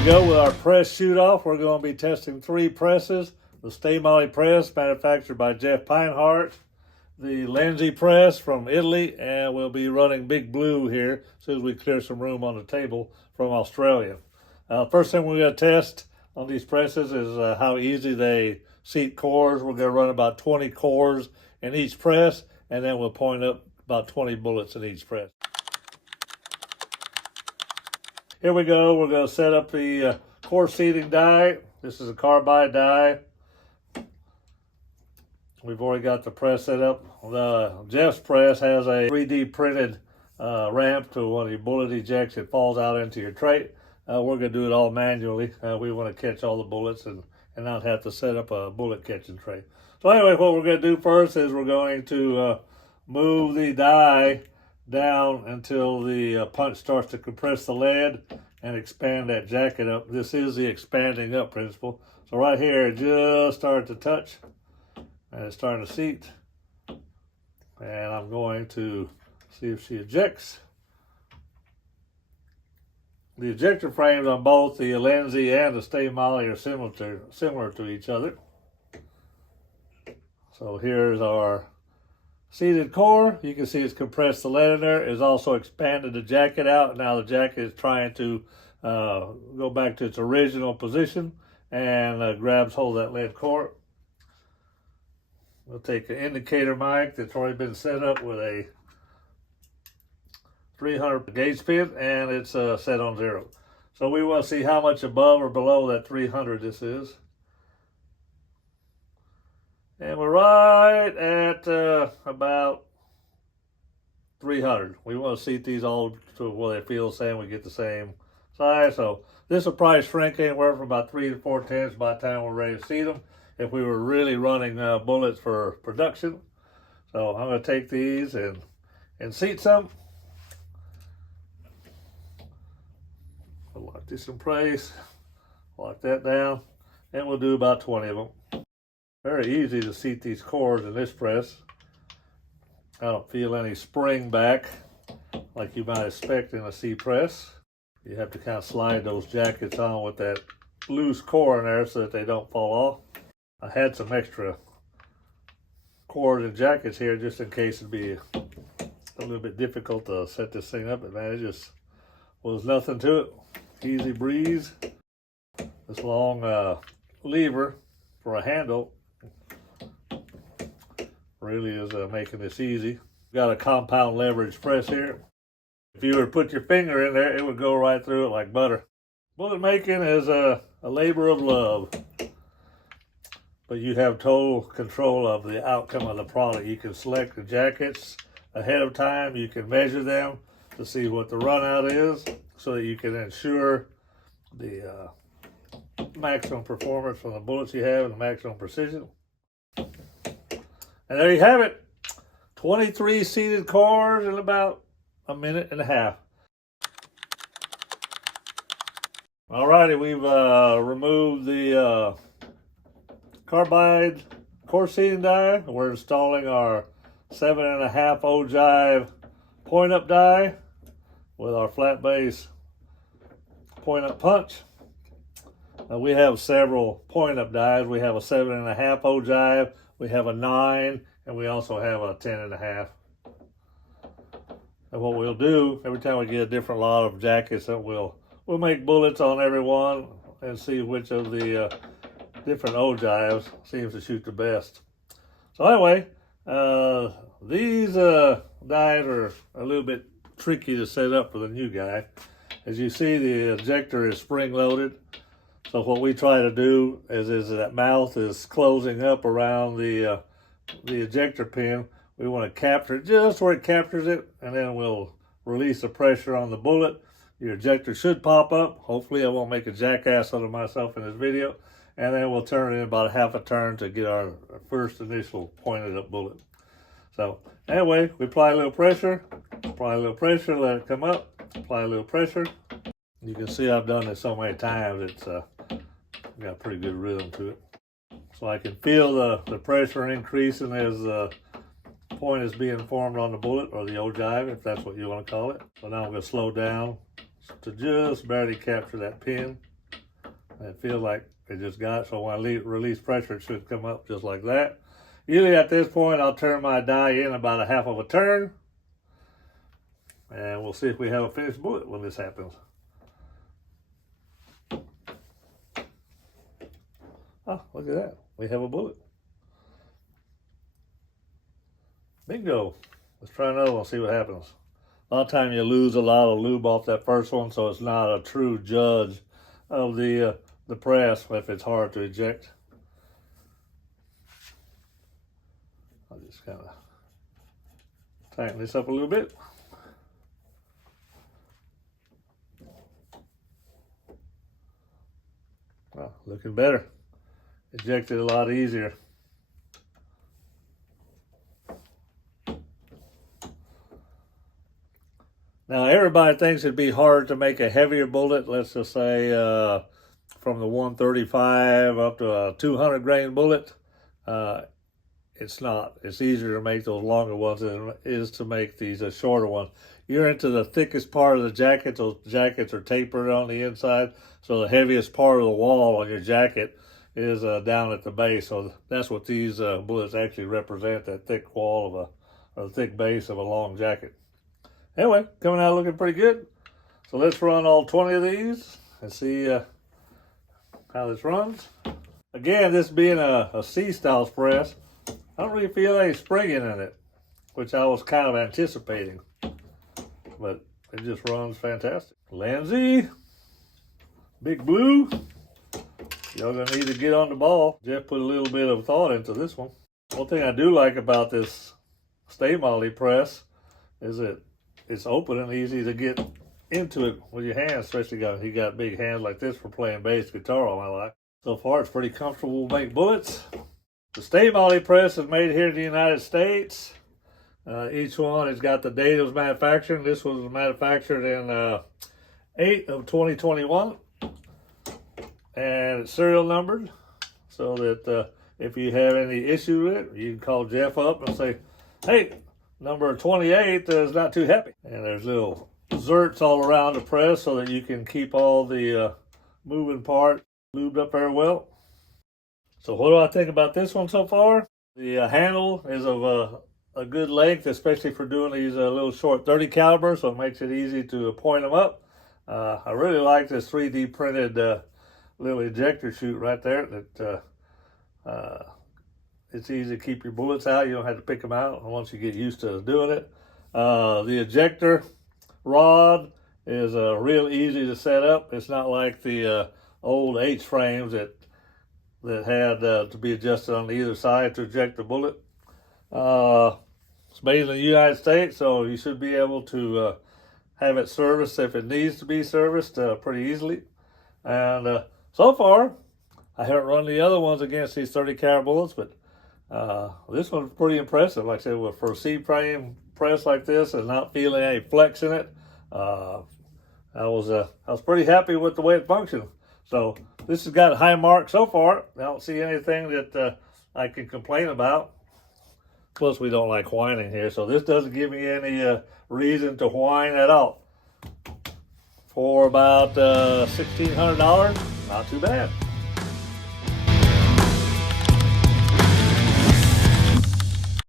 we go with our press shoot off. We're going to be testing 3 presses. The Stay Molle press, manufactured by Jeff Pinehart. The Lenzi press from Italy, and we'll be running Big Blue here as soon as we clear some room on the table from Australia. First thing we're going to test on these presses is how easy they seat cores. We're going to run about 20 cores in each press, and then we'll point up about 20 bullets in each press. Here we go. We're going to set up the core seating die. This is a carbide die. We've already got the press set up. Jeff's press has a 3D printed ramp to when the bullet ejects, it falls out into your tray. We're going to do it all manually. We want to catch all the bullets and not have to set up a bullet catching tray. So anyway, what we're going to do first is we're going to move the die down until the punch starts to compress the lead and expand that jacket up. This is the expanding up principle. So right here, it just started to touch and it's starting to seat. And I'm going to see if she ejects. The ejector frames on both the Lenzi and the Stay Molle are similar to each other. So here's our seated core. You can see it's compressed the lead in there. It's also expanded the jacket out. Now the jacket is trying to go back to its original position and grabs hold of that lead core. We'll take an indicator mic that's already been set up with a 300 gauge pin, and it's set on 0. So we want to see how much above or below that 300 this is. And we're right at about 300. We want to seat these all to where they feel the same. We get the same size. So this will probably shrink anywhere from about 3 to 4 tenths by the time we're ready to seat them, if we were really running bullets for production. So I'm going to take these and seat some. I'll lock this in place, lock that down, and we'll do about 20 of them. Very easy to seat these cores in this press. I don't feel any spring back like you might expect in a C press. You have to kind of slide those jackets on with that loose core in there so that they don't fall off. I had some extra cores and jackets here just in case it'd be a little bit difficult to set this thing up, but man, it just was nothing to it. Easy breeze. This long lever for a handle really is making this easy. Got a compound leverage press here. If you were to put your finger in there, it would go right through it like butter. Bullet making is a labor of love, but you have total control of the outcome of the product. You can select the jackets ahead of time. You can measure them to see what the run out is so that you can ensure the maximum performance from the bullets you have and the maximum precision. And there you have it. 23 seated cores in about a minute and a half. Alrighty, we've removed the carbide core seating die. We're installing our 7.5 ogive point up die with our flat base point up punch. We have several point up dies. We have a 7.5 ogive, we have a 9, and we also have a 10.5. And what we'll do every time we get a different lot of jackets, that we'll make bullets on every one and see which of the different ogives seems to shoot the best. So anyway, these dies are a little bit tricky to set up for the new guy. As you see, the ejector is spring loaded. So what we try to do is that mouth is closing up around the ejector pin. We want to capture it just where it captures it, and then we'll release the pressure on the bullet. Your ejector should pop up. Hopefully I won't make a jackass out of myself in this video. And then we'll turn it in about half a turn to get our first initial pointed up bullet. So anyway, we apply a little pressure, let it come up, apply a little pressure. You can see I've done this so many times, it's got a pretty good rhythm to it. So I can feel the pressure increasing as the point is being formed on the bullet, or the ogive, if that's what you want to call it. So now I'm going to slow down to just barely capture that pin. It feels like it just got it. So when I release pressure, it should come up just like that. Usually at this point, I'll turn my die in about a half of a turn. And we'll see if we have a finished bullet when this happens. Oh, look at that. We have a bullet. Bingo. Let's try another one, see what happens. A lot of times you lose a lot of lube off that first one, so it's not a true judge of the press if it's hard to eject. I'll just kind of tighten this up a little bit. Well, looking better. Ejected a lot easier. Now, everybody thinks it'd be hard to make a heavier bullet. Let's just say from the 135 up to a 200 grain bullet. It's not. It's easier to make those longer ones than it is to make these shorter ones. You're into the thickest part of the jacket. Those jackets are tapered on the inside. So the heaviest part of the wall on your jacket is down at the base. So that's what these bullets actually represent, that thick wall or the thick base of a long jacket. Anyway, coming out looking pretty good. So let's run all 20 of these and see how this runs. Again, this being a C-style press, I don't really feel any springing in it, which I was kind of anticipating. But it just runs fantastic. Lindsay, Big Blue, y'all gonna need to get on the ball. Jeff put a little bit of thought into this one. One thing I do like about this Stay Moly press is that it's open and easy to get into it with your hands, especially he got big hands like this for playing bass guitar all my life. So far, it's pretty comfortable to make bullets. The Stay Moly press is made here in the United States. Each one has got the date it was manufactured. This was manufactured in 8 of 2021. And it's serial numbered so that if you have any issue with it, you can call Jeff up and say, hey, number 28 is not too happy. And there's little zerts all around the press so that you can keep all the moving part lubed up very well. So what do I think about this one so far? The handle is of a good length, especially for doing these little short 30 caliber, so it makes it easy to point them up. I really like this 3D printed little ejector chute right there. That it's easy to keep your bullets out. You don't have to pick them out once you get used to doing it. The ejector rod is real easy to set up. It's not like the old H-frames that had to be adjusted on either side to eject the bullet. It's made in the United States, so you should be able to have it serviced if it needs to be serviced pretty easily. And so far, I haven't run the other ones against these 30 caliber bullets, but this one's pretty impressive. Like I said, for a C-frame press like this and not feeling any flex in it, I was pretty happy with the way it functioned. So this has got high marks so far. I don't see anything that I can complain about. Plus, we don't like whining here, so this doesn't give me any reason to whine at all. For about $1,600, not too bad.